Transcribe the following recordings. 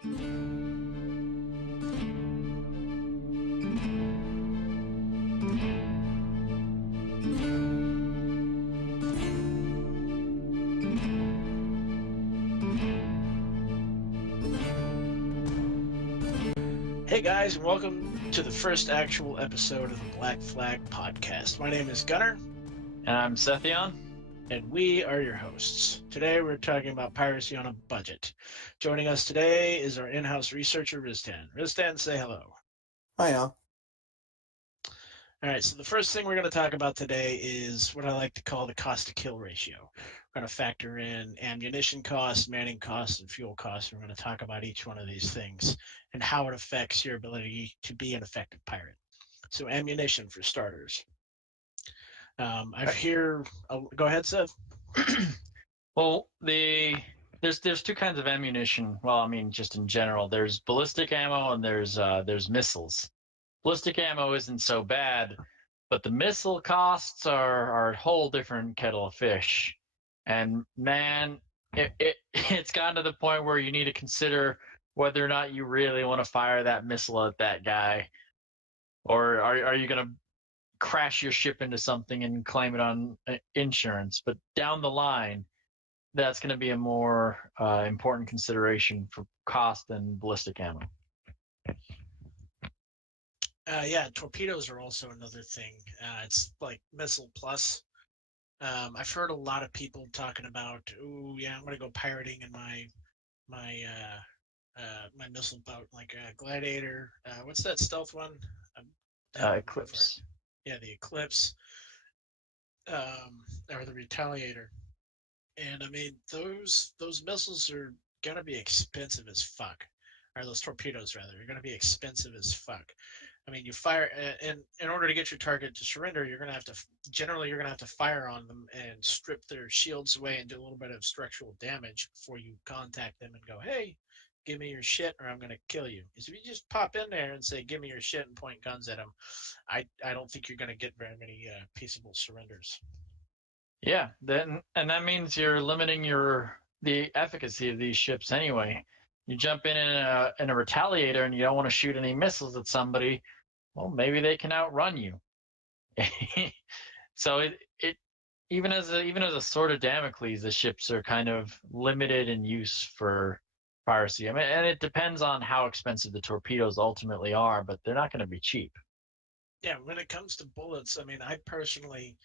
Hey guys, and welcome to the first actual episode of the Black Flag Podcast. My name is Gunnar, And I'm Sethion. and we are your hosts. Today we're talking about piracy on a budget. Joining us today is our in-house researcher, Riztan. Riztan, say hello. Hiya. All right, so the first thing we're going to talk about today is what I like to call the cost-to-kill ratio. We're going to factor in ammunition costs, manning costs, and fuel costs. We're going to talk about each one of these things and how it affects your ability to be an effective pirate. So ammunition for starters. I hear. Go ahead, Seth. Well, there's two kinds of ammunition. Well, I mean, just in general, there's ballistic ammo and there's missiles. Ballistic ammo isn't so bad, but the missile costs are a whole different kettle of fish. And man, it's gotten to the point where you need to consider whether or not you really want to fire that missile at that guy, or are you going to crash your ship into something and claim it on insurance. But down the line, that's going to be a more important consideration for cost than ballistic ammo. Yeah, torpedoes are also another thing. It's like missile plus. I've heard a lot of people talking about, oh yeah, I'm gonna go pirating in my missile boat, like a Gladiator. What's that stealth one? Eclipse. Yeah, the Eclipse, or the Retaliator. And I mean, those missiles are gonna be expensive as fuck, or those torpedoes rather, are gonna be expensive as fuck. I mean, you fire, and in order to get your target to surrender, you're gonna have to fire on them and strip their shields away and do a little bit of structural damage before you contact them and go, hey, give me your shit or I'm gonna kill you. Because if you just pop in there and say, give me your shit and point guns at them, I don't think you're gonna get very many peaceable surrenders. Yeah, and that means you're limiting the efficacy of these ships anyway. You jump in a Retaliator and you don't want to shoot any missiles at somebody. Well, maybe they can outrun you. So it even as a sword of Damocles, the ships are kind of limited in use for piracy. I mean, and it depends on how expensive the torpedoes ultimately are, but they're not going to be cheap. Yeah, when it comes to bullets, I mean, I personally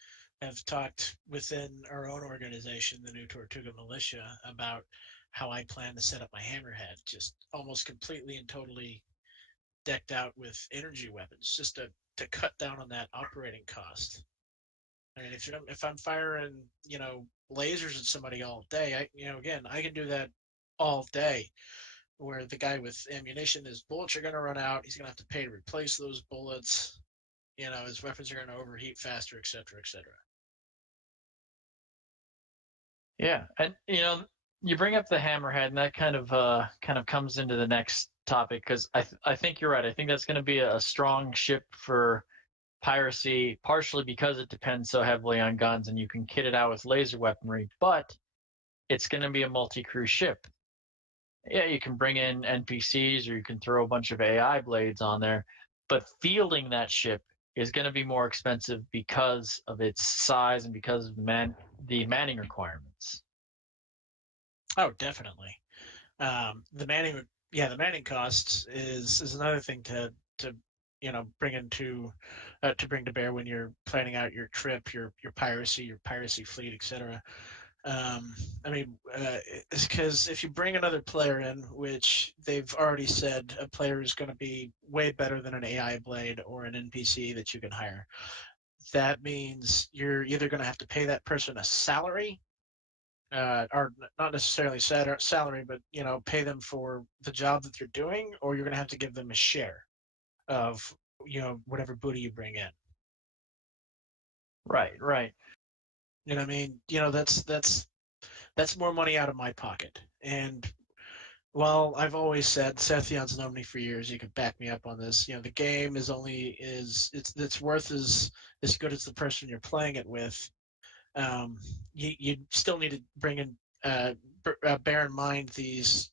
have talked within our own organization, the New Tortuga Militia, about how I plan to set up my hammerhead, just almost completely and totally decked out with energy weapons, just to cut down on that operating cost. I mean, if I'm firing, lasers at somebody all day, again, I can do that all day. Where the guy with ammunition, his bullets are going to run out. He's going to have to pay to replace those bullets. His weapons are going to overheat faster, et cetera, et cetera. Yeah, and you bring up the hammerhead, and that kind of comes into the next topic because I think you're right. I think that's going to be a strong ship for piracy, partially because it depends so heavily on guns, and you can kit it out with laser weaponry. But it's going to be a multi-crew ship. Yeah, you can bring in NPCs or you can throw a bunch of AI blades on there, but fielding that ship is going to be more expensive because of its size and because of the manning requirements. Oh, definitely. The manning costs is another thing to bring to bear when you're planning out your trip, your piracy fleet, etc. I mean, it's because if you bring another player in, which they've already said a player is going to be way better than an AI blade or an NPC that you can hire, that means you're either going to have to pay that person a salary, or not necessarily salary, but pay them for the job that they're doing, or you're going to have to give them a share of whatever booty you bring in. Right. You know what I mean? That's more money out of my pocket. And well, I've always said, Sethion's known me for years. You can back me up on this. The game is its worth is as good as the person you're playing it with. You still need to bring in bear in mind these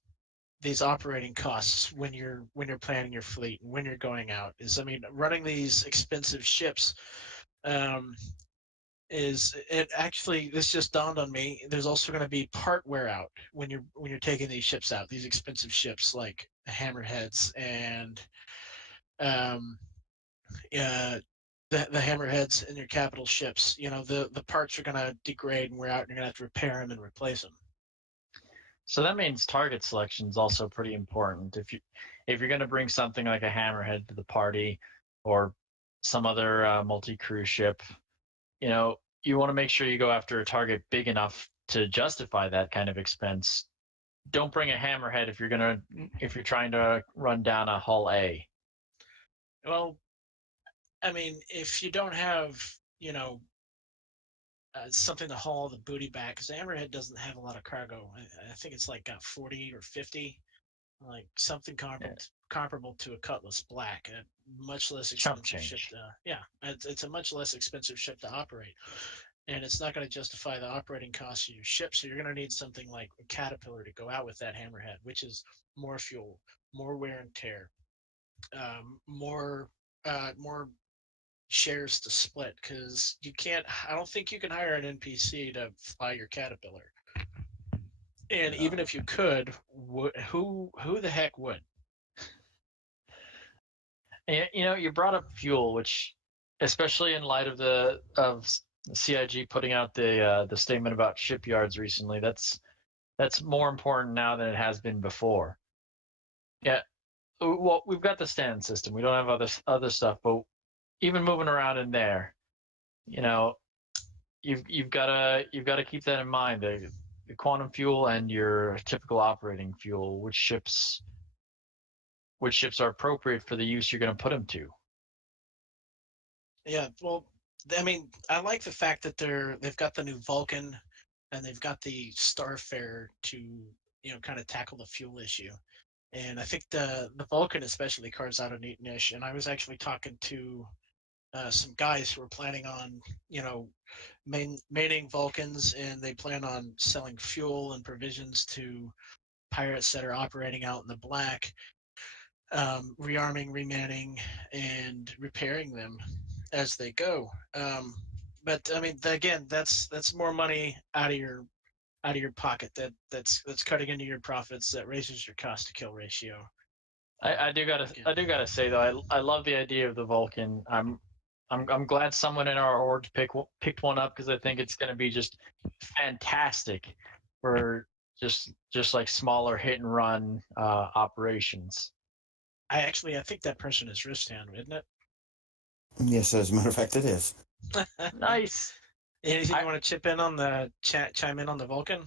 these operating costs when you're planning your fleet and when you're going out. Is I mean, running these expensive ships um, is it actually this just dawned on me. There's also going to be part wear out when you're taking these ships out. These expensive ships like hammerheads and um, uh, the hammerheads in your capital ships. You know the parts are going to degrade and wear out, and you're going to have to repair them and replace them. So that means target selection is also pretty important. If you're going to bring something like a hammerhead to the party, or some other multi-crew ship, you want to make sure you go after a target big enough to justify that kind of expense. Don't bring a hammerhead if you're trying to run down a hull A. Well, I mean, if you don't have something to haul the booty back, because the hammerhead doesn't have a lot of cargo. I think it's like got 40 or 50, like something Yeah, comparable to a Cutlass Black, a much less chump expensive ship change. to yeah, it's a much less expensive ship to operate, and it's not going to justify the operating costs of your ship. So you're going to need something like a Caterpillar to go out with that hammerhead, which is more fuel, more wear and tear, more shares to split because you can't. I don't think you can hire an NPC to fly your Caterpillar. And even Uh, if you could, who the heck would? you brought up fuel, which, especially in light of the CIG putting out the statement about shipyards recently, that's more important now than it has been before. Yeah, well, we've got the stand system. We don't have other stuff, but even moving around in there, you know, you've got to keep that in mind. The quantum fuel and your typical operating fuel. Which ships are appropriate for the use you're going to put them to. Yeah, well, I mean, I like the fact that they've got the new Vulcan and they've got the Starfarer to kind of tackle the fuel issue. And I think the Vulcan especially carves out a neat niche. And I was actually talking to some guys who are planning on maining Vulcans, and they plan on selling fuel and provisions to pirates that are operating out in the black, rearming, remanning, and repairing them as they go. But I mean, again, that's more money out of your pocket. That's cutting into your profits. That raises your cost to kill ratio. Again, I do gotta say though, I love the idea of the Vulcan. I'm glad someone in our org picked one up because I think it's going to be just fantastic for just like smaller hit and run operations. I think that person is Ristan, isn't it? Yes, as a matter of fact, it is. Nice. Anything I you want to chip in on the chime in on the Vulcan?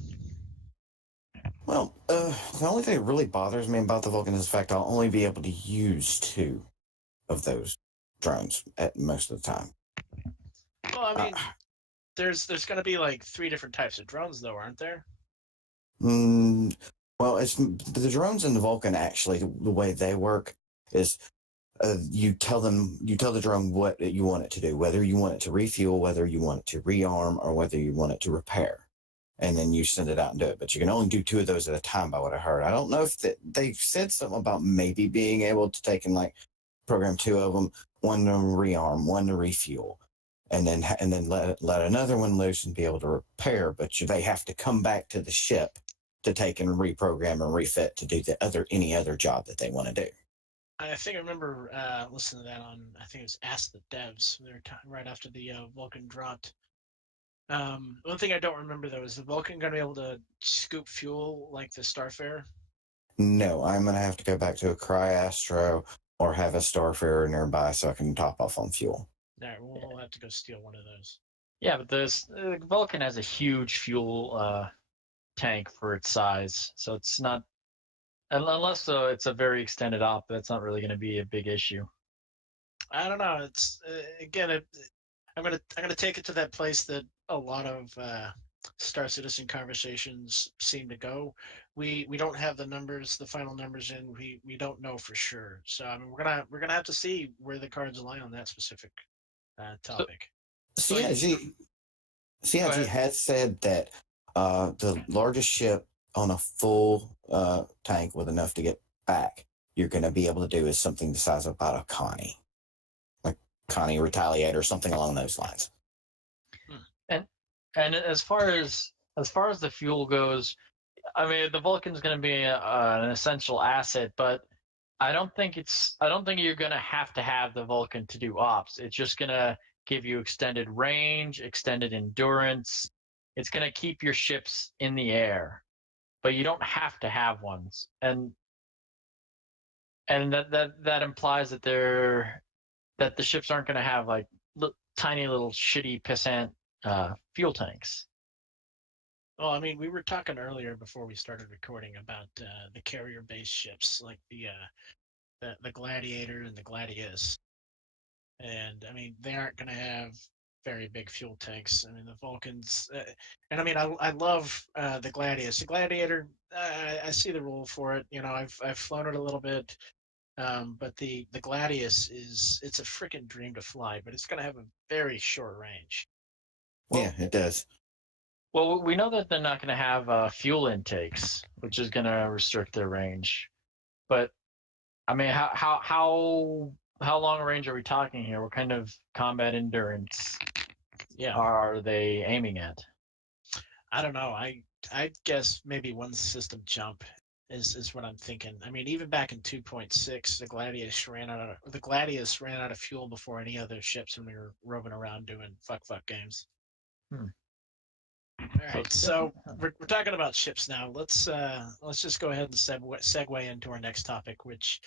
Well, the only thing that really bothers me about the Vulcan is the fact I'll only be able to use two of those drones at most of the time. Well, I Uh, mean, there's going to be like three different types of drones, though, aren't there? mm, well, it's the drones in the Vulcan. Actually, the way they work is you tell the drone what you want it to do, whether you want it to refuel, whether you want it to rearm, or whether you want it to repair, and then you send it out and do it. But you can only do two of those at a time, by what I heard. I don't know if they said something about maybe being able to take and like program two of them, one to rearm, one to refuel, and then let another one loose and be able to repair. But they have to come back to the ship to take and reprogram and refit to do any other job that they want to do. I think I remember listening to that on, I think it was Ask the Devs. They were right after the Vulcan dropped. One thing I don't remember though is the Vulcan going to be able to scoop fuel like the Starfarer? No, I'm going to have to go back to a Cryastro or have a Starfarer nearby so I can top off on fuel. There, we'll have to go steal one of those. Yeah, but the Vulcan has a huge fuel tank for its size, so it's not unless it's a very extended op. That's not really going to be a big issue. I don't know. It's again, I'm gonna take it to that place that a lot of Star Citizen conversations seem to go. We don't have the numbers, the final numbers in. We don't know for sure. So I mean, we're gonna have to see where the cards lie on that specific So, topic. so CIG go CIG ahead. has said that the largest ship on a full tank with enough to get back, you're going to be able to do is something the size of about a Connie, like Connie Retaliator, something along those lines. And as far as the fuel goes, I mean, the Vulcan's going to be an essential asset, but I don't think you're going to have the Vulcan to do ops. It's just going to give you extended range, extended endurance. It's going to keep your ships in the air, but you don't have to have ones. And that implies that the ships aren't going to have like tiny little shitty pissant fuel tanks. Well, I mean, we were talking earlier before we started recording about the carrier-based ships, like the Gladiator and the Gladius, and I mean, they aren't going to have very big fuel tanks. I mean, the Vulcans, and I mean, I love the Gladius. The Gladiator, I see the role for it. You know, I've flown it a little bit, but the Gladius it's a freaking dream to fly, but it's going to have a very short range. Yeah, it does. Well, we know that they're not going to have fuel intakes, which is going to restrict their range. But I mean, how long a range are we talking here? What kind of combat endurance are they aiming at? I don't know. I guess maybe one system jump is what I'm thinking. I mean, even back in 2.6, the Gladius ran out of fuel before any other ships when we were roving around doing fuck games. All right, so we're talking about ships now. Let's just go ahead and segue into our next topic, which,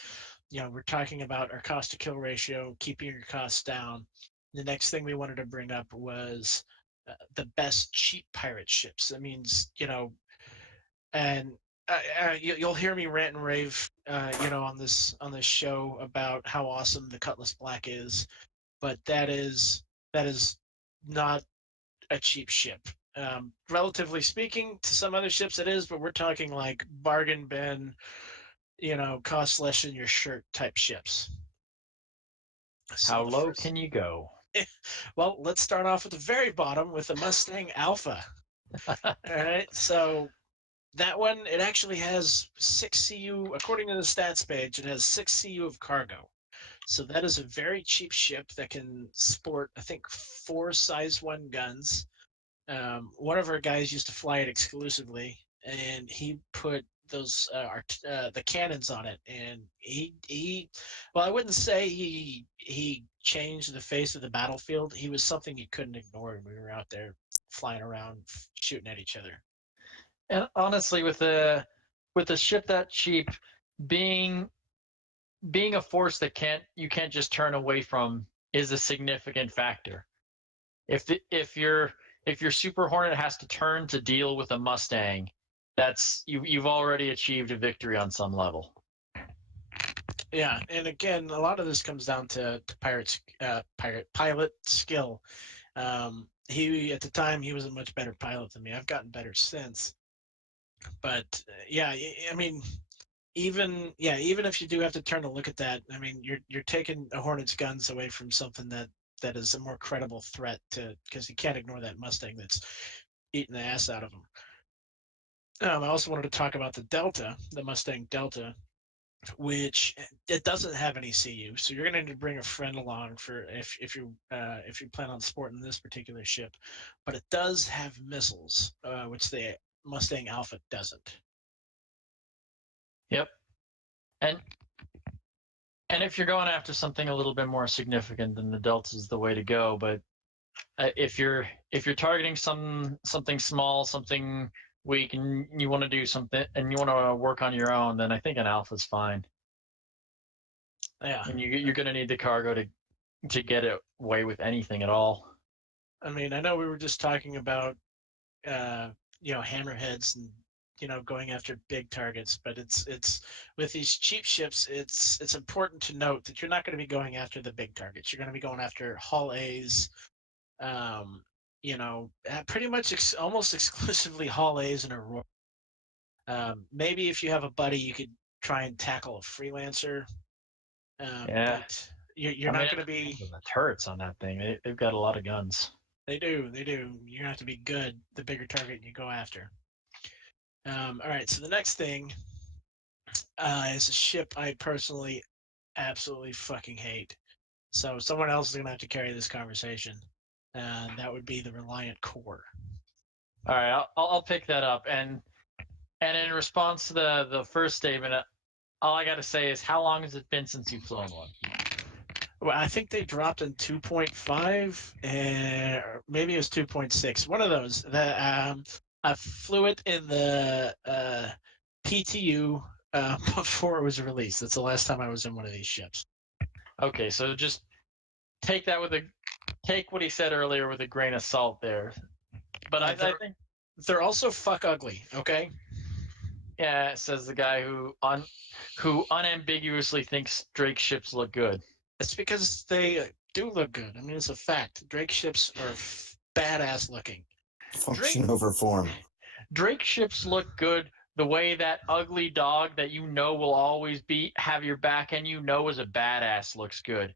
you know, we're talking about our cost to kill ratio, keeping your costs down. The next thing we wanted to bring up was the best cheap pirate ships. That means, you know, and you'll hear me rant and rave, you know, on this show about how awesome the Cutlass Black is, but that is not a cheap ship. Relatively speaking, to some other ships it is, but we're talking like bargain bin, you know, cost less than your shirt type ships. So how low can you go? Well, let's start off at the very bottom with the Mustang Alpha. All right, so that one, it actually has 6 CU, according to the stats page, it has 6 CU of cargo. So that is a very cheap ship that can sport, I think, 4 size 1 guns. One of our guys used to fly it exclusively, and he put those the cannons on it, and he well, I wouldn't say he changed the face of the battlefield. He was something you couldn't ignore when we were out there flying around shooting at each other. And honestly, with a ship that cheap, being a force that you can't just turn away from is a significant factor. If your Super Hornet has to turn to deal with a Mustang, that's you've already achieved a victory on some level. Yeah, and again, a lot of this comes down to pilot skill. He at the time he was a much better pilot than me. I've gotten better since, but yeah, I mean, even if you do have to turn to look at that, I mean, you're taking a Hornet's guns away from something that is a more credible threat to, because you can't ignore that Mustang that's eating the ass out of them. I also wanted to talk about the Mustang Delta, which it doesn't have any CU, so you're going to need to bring a friend along for if you plan on sporting this particular ship. But it does have missiles, which the Mustang Alpha doesn't. Yep, and if you're going after something a little bit more significant, then the Delta is the way to go. But if you're targeting something small, something weak, and you want to do something and you want to work on your own, then I think an Alpha's fine. Yeah, and you're going to need the cargo to get away with anything at all. I mean, I know we were just talking about you know, hammerheads and, you know, going after big targets, but it's with these cheap ships, it's important to note that you're not going to be going after the big targets. You're going to be going after Hull A's, you know, pretty much almost exclusively Hull A's and Aurora. Maybe if you have a buddy, you could try and tackle a freelancer. Yeah, but you're not going to be the turrets on that thing. They've got a lot of guns. They do. You're going to have to be good the bigger target you go after. All right, so the next thing is a ship I personally absolutely fucking hate. So someone else is gonna have to carry this conversation. That would be the Reliant Core. All right, I'll pick that up. And in response to the first statement, all I got to say is, how long has it been since you've flown one? Well, I think they dropped in 2.5, and maybe it was 2.6. One of those. I flew it in the PTU before it was released. That's the last time I was in one of these ships. Okay, so just take what he said earlier with a grain of salt there. But I think they're also fuck ugly. Okay. Yeah, says the guy who unambiguously thinks Drake ships look good. It's because they do look good. I mean, it's a fact. Drake ships are badass looking. Function over form. Drake ships look good the way that ugly dog that you know will always have your back and you know is a badass looks good.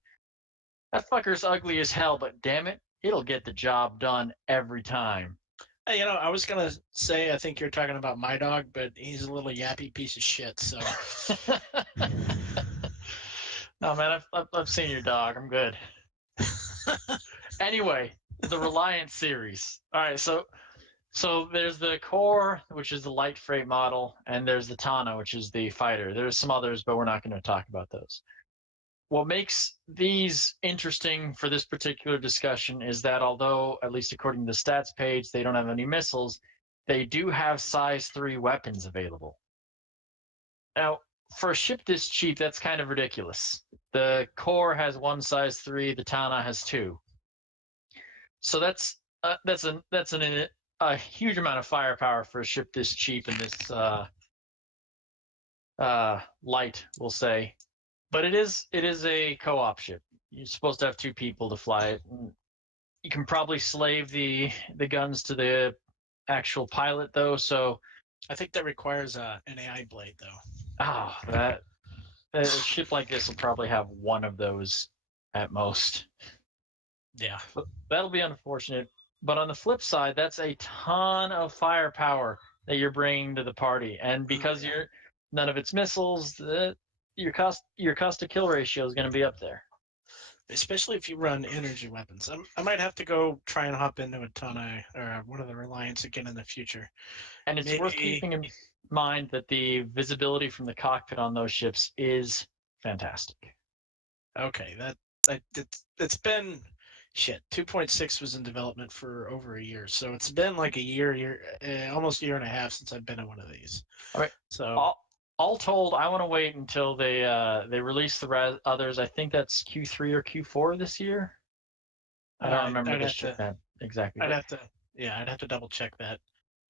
That fucker's ugly as hell, but damn it, it'll get the job done every time. Hey, you know, I was gonna say I think you're talking about my dog, but he's a little yappy piece of shit. So. No, man, I've seen your dog. I'm good. Anyway, the Reliant series. All right, so there's the Core, which is the light freight model, and there's the Tana, which is the fighter. There's some others, but we're not going to talk about those. What makes these interesting for this particular discussion is that although, at least according to the stats page, they don't have any missiles, they do have size 3 weapons available. Now, for a ship this cheap, that's kind of ridiculous. The Core has one size 3, the Tana has 2. So that's a huge amount of firepower for a ship this cheap and this light, we'll say. But it is a co-op ship. You're supposed to have 2 people to fly it. You can probably slave the guns to the actual pilot, though. So I think that requires an AI blade, though. Oh, a ship like this will probably have one of those at most. Yeah. So that'll be unfortunate. But on the flip side, that's a ton of firepower that you're bringing to the party. And because none of its missiles, your cost to kill ratio is going to be up there. Especially if you run energy weapons. I might have to go try and hop into a Tana or one of the Reliance again in the future. And it's worth keeping in mind that the visibility from the cockpit on those ships is fantastic. Okay, it's been shit. 2.6 was in development for over a year, so it's been like almost a year and a half since I've been in one of these. All right. So all told, I want to wait until they release the others. I think that's Q3 or Q4 this year. I don't remember the ship exactly. I'd have to double check that.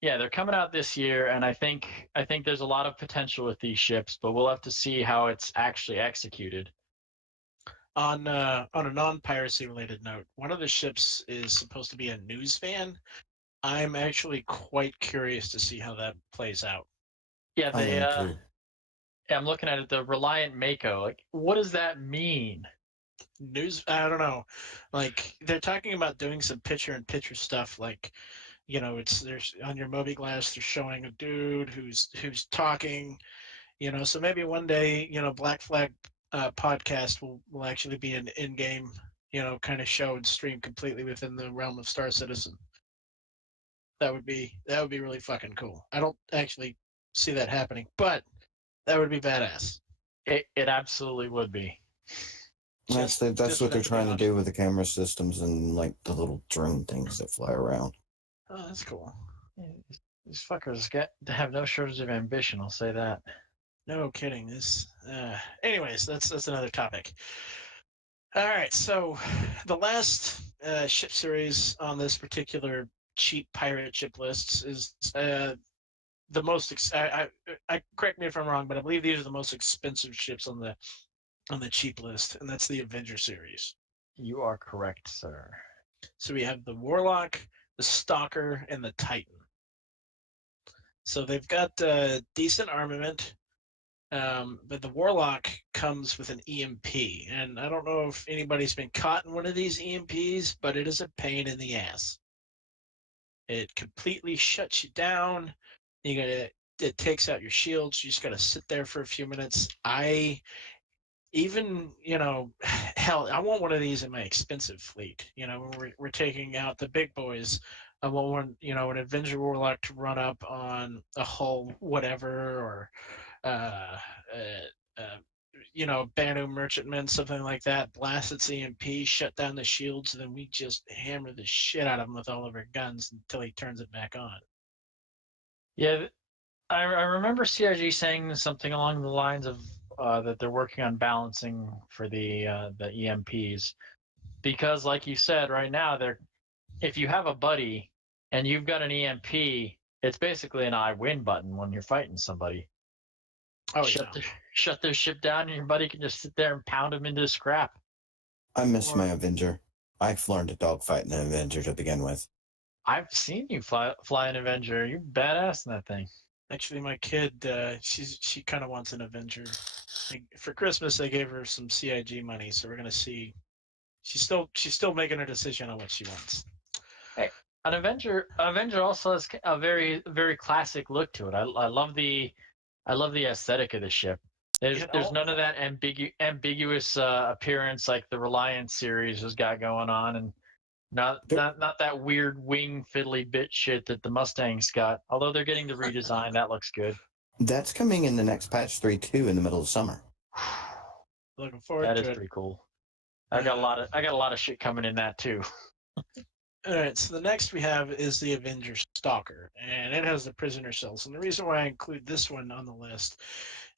Yeah, they're coming out this year, and I think there's a lot of potential with these ships, but we'll have to see how it's actually executed. On a non-piracy related note, one of the ships is supposed to be a news van. I'm actually quite curious to see how that plays out. Yeah, I'm looking at it, the Reliant Mako. Like, what does that mean? I don't know. Like, they're talking about doing some picture-in-picture stuff. Like, you know, there's on your Mobi-Glass, they're showing a dude who's talking. You know, so maybe one day, you know, Black Flag podcast will actually be an in-game, you know, kind of show and stream completely within the realm of Star Citizen. That would be really fucking cool. I don't actually see that happening, but that would be badass. It absolutely would be. That's what they're trying to do with the camera systems and like the little drone things that fly around. Oh, that's cool. These fuckers have no shortage of ambition. I'll say that. No kidding. Anyways, that's another topic. All right, so the last ship series on this particular cheap pirate ship lists is the most. I correct me if I'm wrong, but I believe these are the most expensive ships on the cheap list, and that's the Avenger series. You are correct, sir. So we have the Warlock, the Stalker, and the Titan. So they've got decent armament. But the Warlock comes with an EMP, and I don't know if anybody's been caught in one of these EMPs, but it is a pain in the ass. It completely shuts you down. You gotta it takes out your shields. You just got to sit there for a few minutes. Even hell, I want one of these in my expensive fleet. When we're taking out the big boys, I want one, an Avenger Warlock to run up on a hull, whatever, or uh, Banu Merchantman, something like that. Blast its EMP, shut down the shields, and then we just hammer the shit out of him with all of our guns until he turns it back on. Yeah, I remember CIG saying something along the lines of that they're working on balancing for the EMPs, because, like you said, right now if you have a buddy and you've got an EMP, it's basically an I win button when you're fighting somebody. Oh, Shut their ship down, and your buddy can just sit there and pound them into scrap. I miss my Avenger. I've learned to dogfight an Avenger to begin with. I've seen you fly an Avenger. You're badass in that thing. Actually, my kid, she kind of wants an Avenger. For Christmas, I gave her some CIG money, so we're gonna see. She's still making her decision on what she wants. Hey, an Avenger also has a very, very classic look to it. I love the aesthetic of the ship. There's none of that ambiguous appearance like the Reliance series has got going on, and not that weird wing fiddly bit shit that the Mustang's got. Although they're getting the redesign, that looks good. That's coming in the next patch 3.2 in the middle of summer. Looking forward to it. That is pretty cool. I got a lot of shit coming in that too. All right, so the next we have is the Avenger Stalker, and it has the prisoner cells. And the reason why I include this one on the list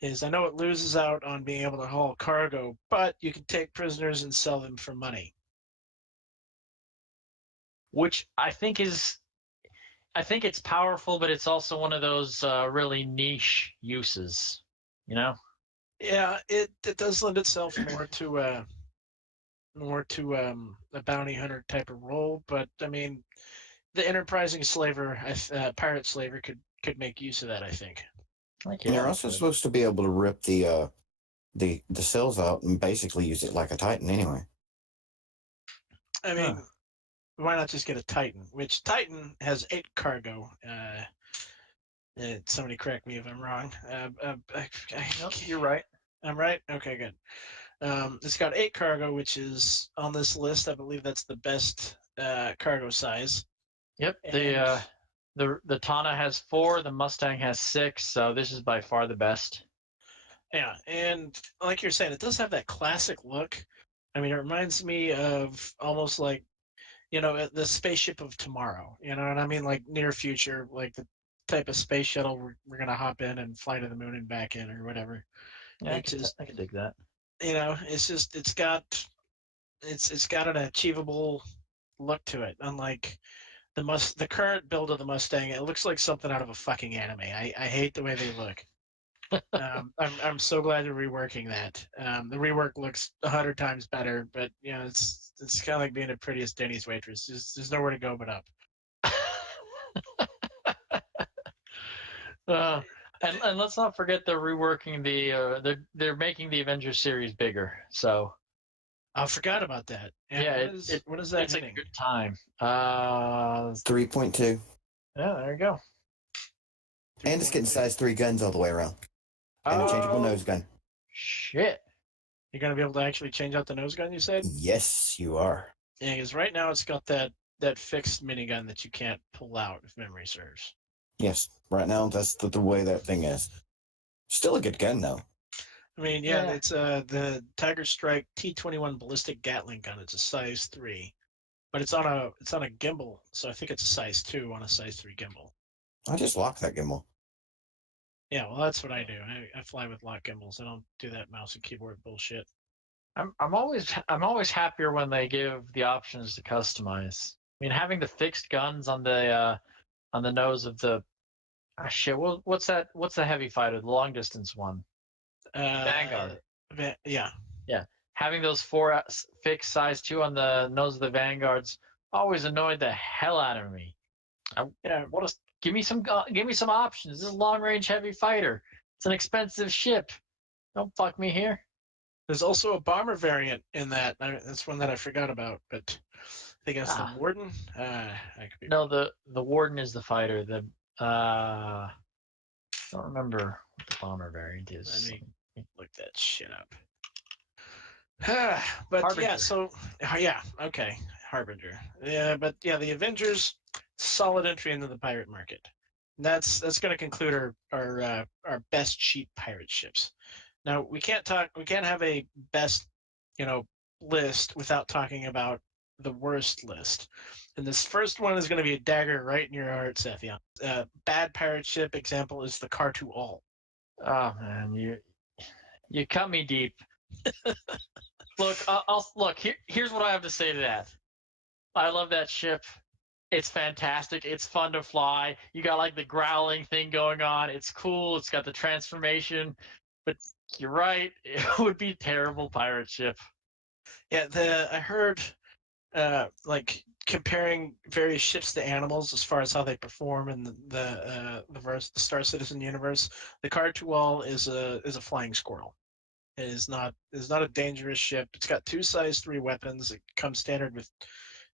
is I know it loses out on being able to haul cargo, but you can take prisoners and sell them for money. Which I think it's powerful, but it's also one of those really niche uses, Yeah, it does lend itself more to a bounty hunter type of role, but I mean, the enterprising slaver, pirate slaver, could make use of that. I think. And you're also supposed to be able to rip the cells out and basically use it like a Titan anyway. I mean, why not just get a Titan? Which Titan has 8 cargo. Somebody correct me if I'm wrong. You're right. I'm right? Okay, good. It's got 8 cargo, which is on this list. I believe that's the best cargo size. Yep. The Tana has 4, the Mustang has 6, so this is by far the best. Yeah, and like you're saying, it does have that classic look. I mean, it reminds me of almost like, the spaceship of tomorrow. You know what I mean? Like near future, like the type of space shuttle we're gonna hop in and fly to the moon and back in or whatever. Yeah, I can dig that. It's just it's got an achievable look to it. Unlike the current build of the Mustang, it looks like something out of a fucking anime. I hate the way they look. I'm so glad they're reworking that. The rework looks 100 times better, but it's kind of like being a prettiest Denny's waitress. There's nowhere to go but up. And let's not forget they're reworking they're making the Avengers series bigger. So I forgot about that. And what is that? It's meaning? A good time. 3.2. Yeah, there you go. And it's getting size 3 guns all the way around. And a changeable nose gun. Shit. You're going to be able to actually change out the nose gun, you said? Yes, you are. Yeah, because right now it's got that fixed minigun that you can't pull out if memory serves. Yes, right now that's the way that thing is. Still a good gun, though. I mean, yeah. It's the Tiger Strike T-21 ballistic Gatling gun. It's a size 3. But it's on a gimbal, so I think it's a size 2 on a size 3 gimbal. I just locked that gimbal. Yeah, well, that's what I do. I fly with lock gimbals. I don't do that mouse and keyboard bullshit. I'm always happier when they give the options to customize. I mean, having the fixed guns on the nose of the shit. What's that? What's the heavy fighter? The long distance one. Vanguard. Yeah. Yeah. Having those 4 fixed size 2 on the nose of the Vanguards always annoyed the hell out of me. Give me some options. This is a long range heavy fighter. It's an expensive ship. Don't fuck me here. There's also a bomber variant in that. That's one that I forgot about, but I think that's the Warden. No, the Warden is the fighter. don't remember what the bomber variant is. Let me look that shit up. But Harbinger. okay, Harbinger. Yeah, but yeah, the Avengers, solid entry into the pirate market. And that's going to conclude our best cheap pirate ships. Now we can't have a best, list without talking about the worst list. And this first one is going to be a dagger right in your heart, Sethion. Bad pirate ship example is the Car2All. Oh man, you cut me deep. Look, look. Here's what I have to say to that. I love that ship. It's fantastic. It's fun to fly. You got like the growling thing going on. It's cool. It's got the transformation. But you're right. It would be a terrible pirate ship. Yeah, I heard like comparing various ships to animals as far as how they perform in the Star Citizen universe. The Car2All is a flying squirrel. It is not a dangerous ship. It's got 2 size 3 weapons. It comes standard with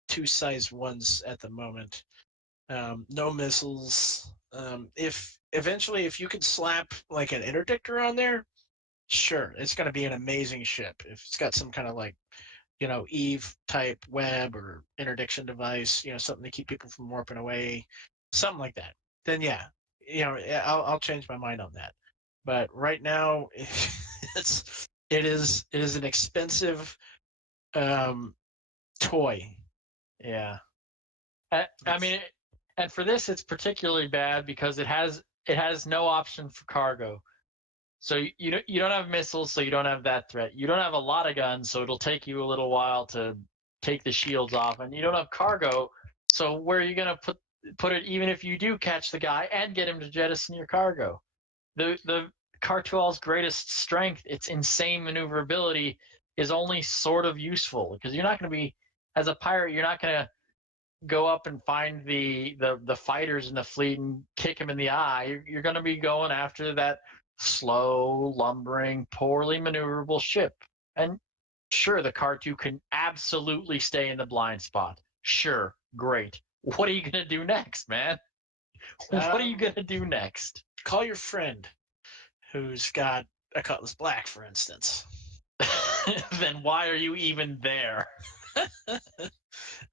2 size 1s at the moment. No missiles. If you could slap like an interdictor on there, sure, it's going to be an amazing ship. If it's got some kind of like Eve type web or interdiction device, something to keep people from warping away, something like that. Then yeah, I'll change my mind on that. But right now, it is an expensive toy. Yeah. I mean, and for this, it's particularly bad because it has no option for cargo. So you don't have missiles, so you don't have that threat. You don't have a lot of guns, so it'll take you a little while to take the shields off, and you don't have cargo. So where are you gonna put it? Even if you do catch the guy and get him to jettison your cargo, the Car2All's greatest strength, its insane maneuverability, is only sort of useful because you're not going to be, as a pirate, you're not going to go up and find the fighters in the fleet and kick them in the eye. You're going to be going after that slow, lumbering, poorly maneuverable ship. And sure, the Car2 can absolutely stay in the blind spot. Sure, great. What are you going to do next, man? What are you going to do next? Call your friend who's got a Cutlass Black, for instance. Then why are you even there? All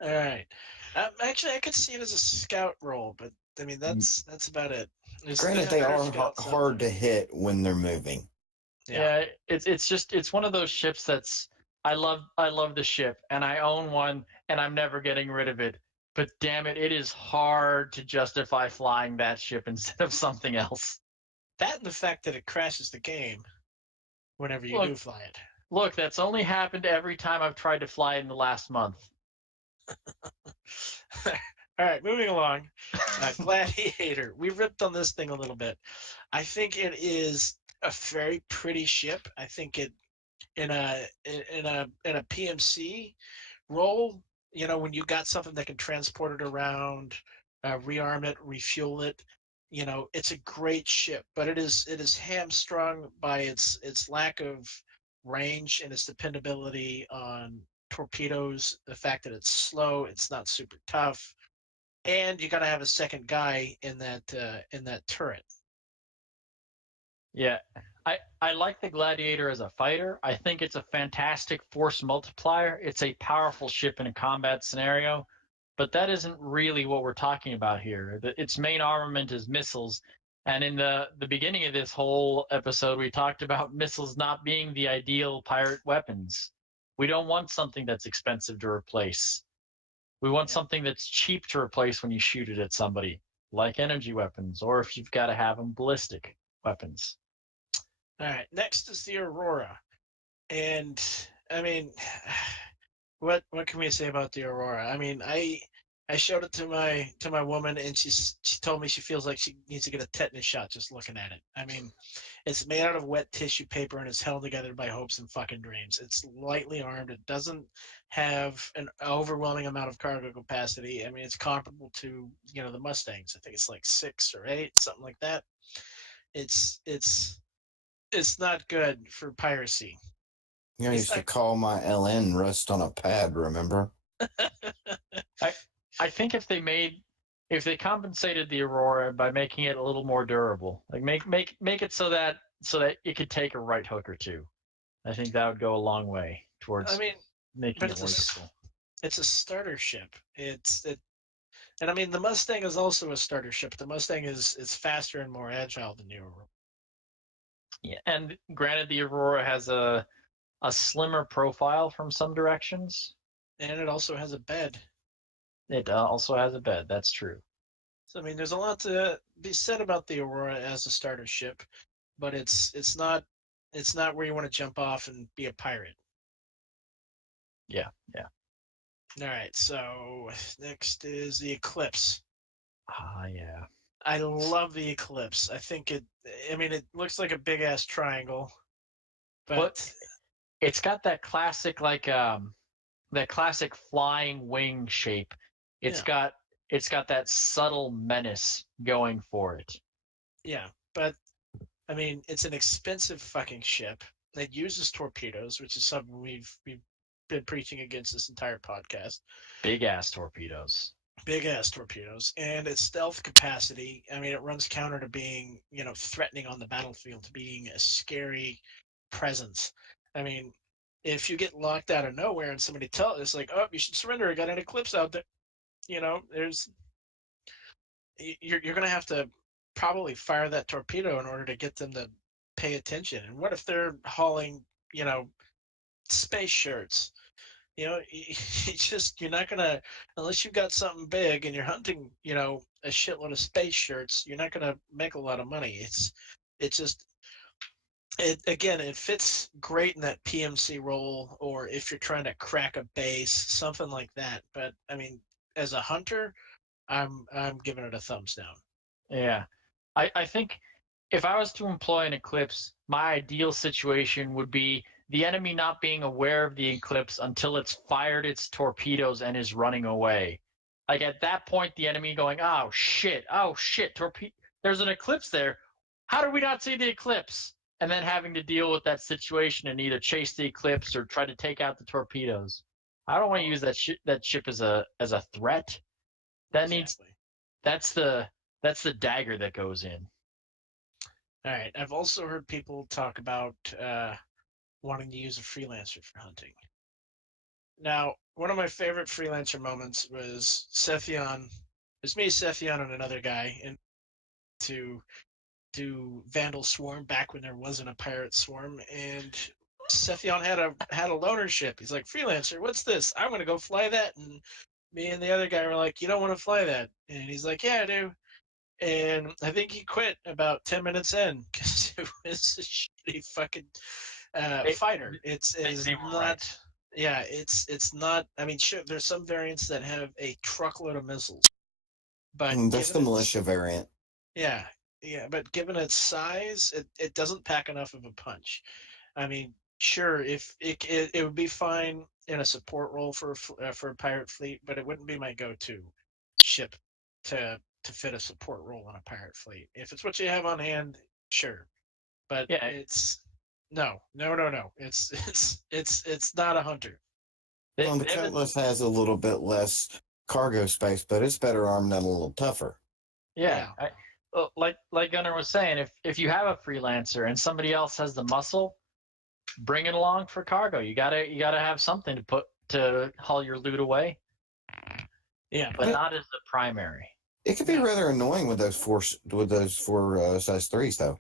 right. Actually, I could see it as a scout role, but I mean that's about it. Granted, they are hard to hit when they're moving. Yeah, it's one of those ships that's I love the ship and I own one and I'm never getting rid of it. But damn it, it is hard to justify flying that ship instead of something else. That and the fact that it crashes the game whenever you do fly it. Look, that's only happened every time I've tried to fly it in the last month. All right, moving along. Gladiator. We ripped on this thing a little bit. I think it is a very pretty ship. I think it in a PMC role, when you got something that can transport it around, rearm it, refuel it, it's a great ship. But it is hamstrung by its lack of range and its dependability on torpedoes. The fact that it's slow, it's not super tough, and you got to have a second guy in that turret. Yeah, I like the Gladiator as a fighter. I think it's a fantastic force multiplier. It's a powerful ship in a combat scenario, but that isn't really what we're talking about here. Its main armament is missiles, and in the beginning of this whole episode, we talked about missiles not being the ideal pirate weapons. We don't want something that's expensive to replace. We want something that's cheap to replace when you shoot it at somebody, like energy weapons, or if you've got to have them, ballistic weapons. All right, next is the Aurora, and I mean, what can we say about the Aurora? I mean, I showed it to my woman, and she told me she feels like she needs to get a tetanus shot just looking at it. I mean, it's made out of wet tissue paper and it's held together by hopes and fucking dreams. It's lightly armed. It doesn't have an overwhelming amount of cargo capacity. I mean, it's comparable to the Mustangs. I think it's like 6 or 8, something like that. It's not good for piracy. I used to call my LN rust on a pad, remember? I think if they made if they compensated the Aurora by making it a little more durable, like make it so that it could take a right hook or two, I think that would go a long way I towards mean, making but it more useful. it's a starter ship. And I mean the Mustang is also a starter ship. The Mustang is faster and more agile than the Aurora. Yeah, and granted, the Aurora has a slimmer profile from some directions. And it also has a bed. It also has a bed. That's true. So I mean, there's a lot to be said about the Aurora as a starter ship, but it's not where you want to jump off and be a pirate. Yeah, yeah. All right, so next is the Eclipse. Ah, yeah. I love the Eclipse. I think it. I mean, it looks like a big ass triangle, Well, but it's got that classic flying wing shape. It's yeah, got it's got that subtle menace going for it. yeah. But I mean, it's an expensive fucking ship that uses torpedoes, which is something we've been preaching against this entire podcast. Big ass torpedoes. Big ass torpedoes, and its stealth capacity. I mean, it runs counter to being, threatening on the battlefield, to being a scary presence. I mean, if you get locked out of nowhere and somebody tells it's like, oh, you should surrender. I got an eclipse out there. There's you're gonna have to probably fire that torpedo in order to get them to pay attention. And what if they're hauling, you know, space shirts? You're not gonna, unless you've got something big and you're hunting, a shitload of space shirts, you're not gonna make a lot of money. It's just, it fits great in that PMC role, or if you're trying to crack a base, something like that. But I mean, as a hunter, I'm giving it a thumbs down. Yeah. I think if I was to employ an eclipse, my ideal situation would be the enemy not being aware of the eclipse until it's fired its torpedoes and is running away. Like at that point, the enemy going, oh shit, there's an eclipse there. How did we not see the eclipse? And then having to deal with that situation and either chase the eclipse or try to take out the torpedoes. I don't want to use that ship as a threat. That needs Exactly. that's the dagger that goes in. All right. I've also heard people talk about wanting to use a freelancer for hunting. Now, one of my favorite freelancer moments was Sethion. It was me, Sethion, and another guy, and to do Vandal Swarm back when there wasn't a pirate swarm, and Sethion had a loaner ship. He's like, freelancer, what's this? I'm gonna go fly that. And me and the other guy were like, you don't want to fly that? And he's like, yeah, I do. And I think he quit about 10 minutes in because it was a shitty fucking fighter. It's They were not. right. Yeah, it's not. I mean, sure, there's some variants that have a truckload of missiles, but That's the militia variant. yeah, yeah, but given its size, it doesn't pack enough of a punch. I mean, sure, if it would be fine in a support role for a pirate fleet, but it wouldn't be my go-to ship to fit a support role on a pirate fleet. If it's what you have on hand, sure, but Yeah, it's no, no, no, no. It's not a hunter. Well, the they haven't. Cutlass has a little bit less cargo space, but it's better armed and a little tougher. Yeah, Yeah, like Gunnar was saying, if you have a freelancer and somebody else has the muscle, bring it along for cargo. You gotta have something to haul your loot away, yeah, but But not as the primary. it could be no, rather annoying with those four size threes, though.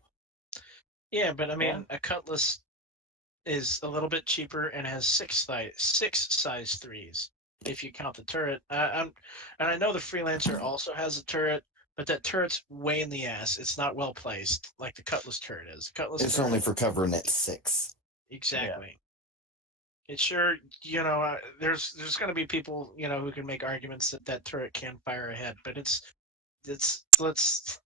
yeah, but I Yeah, mean, a cutlass is a little bit cheaper and has six size threes if you count the turret. And I know the freelancer also has a turret, but that turret's way in the ass. It's not well placed like the cutlass turret is. The cutlass It's only turret, for covering at 6. yeah, exactly. It's sure, there's going to be people, who can make arguments that that turret can fire ahead, but it's let's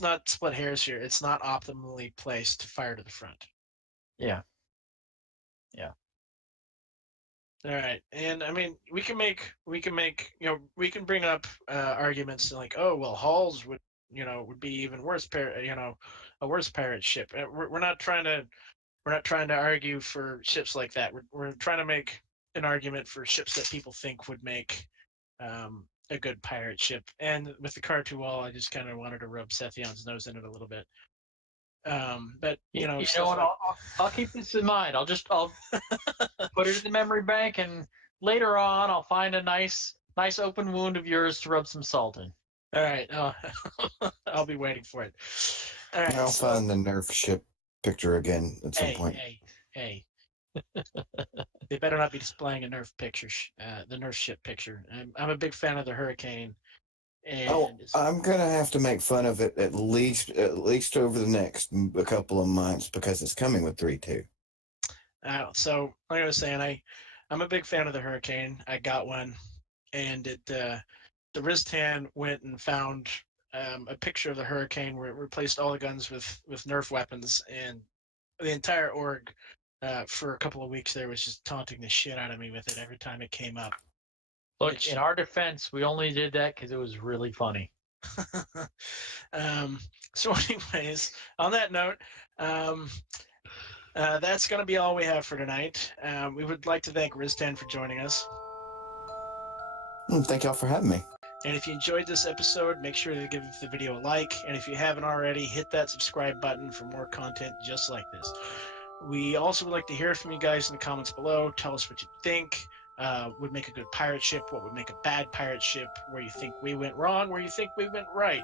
not split hairs here. It's not optimally placed to fire to the front. yeah, yeah. All right, and I mean, we can bring up arguments like, oh well, Halls would be even worse, a worse pirate ship. We're not trying to argue for ships like that. We're trying to make an argument for ships that people think would make a good pirate ship. And with the Cartu wall, I just kind of wanted to rub Sethion's nose in it a little bit. But You know stuff what? like I'll keep this in mind. I'll put it in the memory bank, and later on, I'll find a nice open wound of yours to rub some salt in. all right, I'll be waiting for it. All right, I'll so find the Nerf ship picture again at some point. hey. They better not be displaying a Nerf picture, the Nerf ship picture. I'm a big fan of the Hurricane, Oh, and I'm gonna have to make fun of it at least over the next a couple of months because it's coming with 3.2. so like I was saying, I'm a big fan of the Hurricane. I got one, and the Riztan went and found a picture of the Hurricane where it replaced all the guns with Nerf weapons, and the entire org for a couple of weeks there was just taunting the shit out of me with it every time it came up. Look, in our defense, we only did that because it was really funny. So anyways, on that note, that's going to be all we have for tonight. We would like to thank Riztan for joining us. Thank y'all for having me. And if you enjoyed this episode, make sure to give the video a like. And if you haven't already, hit that subscribe button for more content just like this. We also would like to hear from you guys in the comments below. Tell us what you think would make a good pirate ship, what would make a bad pirate ship, where you think we went wrong, where you think we went right.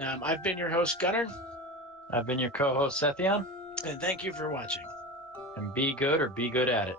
I've been your host, Gunnar. I've been your co-host, Sethion. And thank you for watching. And be good or be good at it.